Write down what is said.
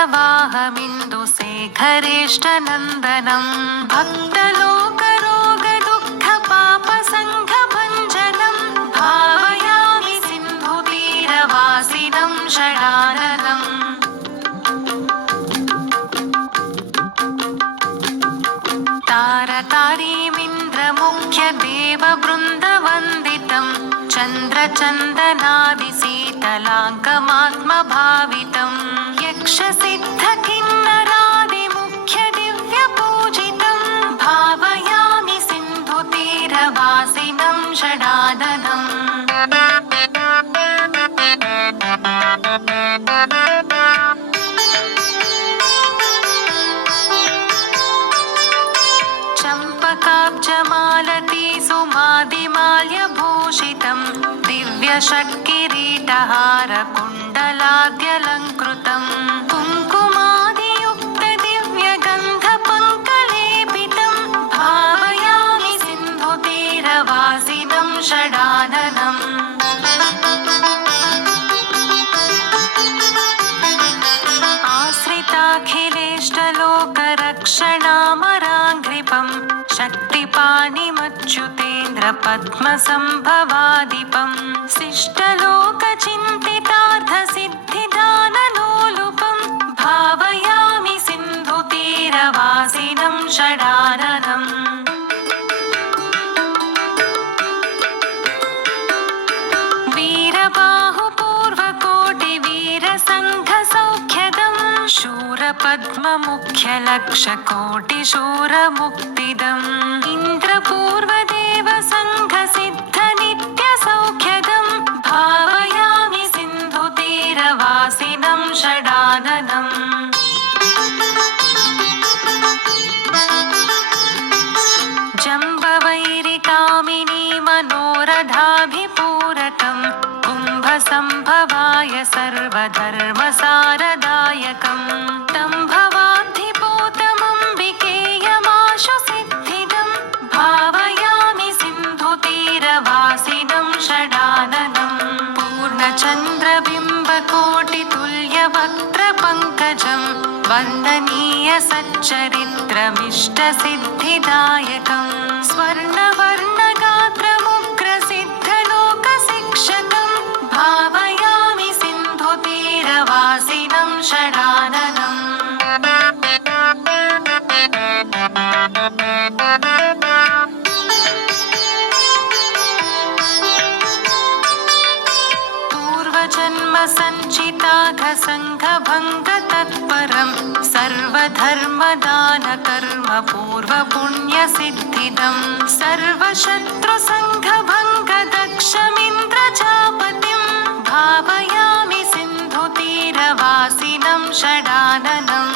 भीरवाहमिन्दुशेखरेष्टनन्दनं भक्तलोकरोगदुःखपापसङ्घभञ्जनं भावयामि सिन्धुतीरवासिनं षडाननम्। तारतारीमिन्द्रमुख्यदेववृन्दवन्दितं चन्द्रचन्दनादिशीतलाङ्कमात्मभावितं यक्षसिद्धकिन्नरादिमुख्यदिव्यपूजितं भावयामि सिन्धुतीरवासिनं षडाननम्। चम्पकाब्जमालती सुमादिमाल्यभूषितं दिव्यषट्किरीटहारकुण्डलाद्यलङ्कृतं कुङ्कुमादियुक्तदिव्यगन्धपङ्कलेपितं भावयामि सिन्धुतीरवासिनं षडाननम्। आश्रिताखिलेष्टलोकरक्षणामराङ्घ्रिपं शक्तिपाणिमच्युतेन्द्रपद्मसम्भवादिपं शिष्टलोकचिन्तितार्थसिद्धिदानलोलुपं भावयामि सिन्धुतीरवासिनं षडाननम्। वीरबाहुपूर्वकोटिवीरसङ्घसौख्यदं शूरपद्ममुख्यलक्षकोटिशूरमुक्तिदम् इन्द्रपूर्वदेवसङ्घसिद्धनित्यसौख्यदं भावयामि सिन्धुतीरवासिनं षडाननम्। जम्बवैरिकामिनी मनोरथाभिपूरकं कुम्भसम्भवाय सर्वधर्मसारदायकं तं भवाब्धिपोतमम्बिकेयमाशु सिद्धिदं भावयामि सिन्धुतीरवासिनं षडाननम्। पूर्णचन्द्रबिम्बकोटितुल्यवक्त्रपङ्कजं वन्दनीयसच्चरित्रमिष्टसिद्धिदायकं स्वर्णवर्णगात्रमुग्रसिद्धलोकशिक्षकं भावयामि सिन्धुतीरवासिनं षडाननम्। पूर्वजन्मसञ्चिताघसङ्घभङ्गतत्परं सर्वधर्मदानकर्मपूर्वपुण्यसिद्धिदं सर्वशत्रुसङ्घभङ्गदक्षमिन्द्रजापतिं भावयामि सिन्धुतीरवासिनं षडाननम्।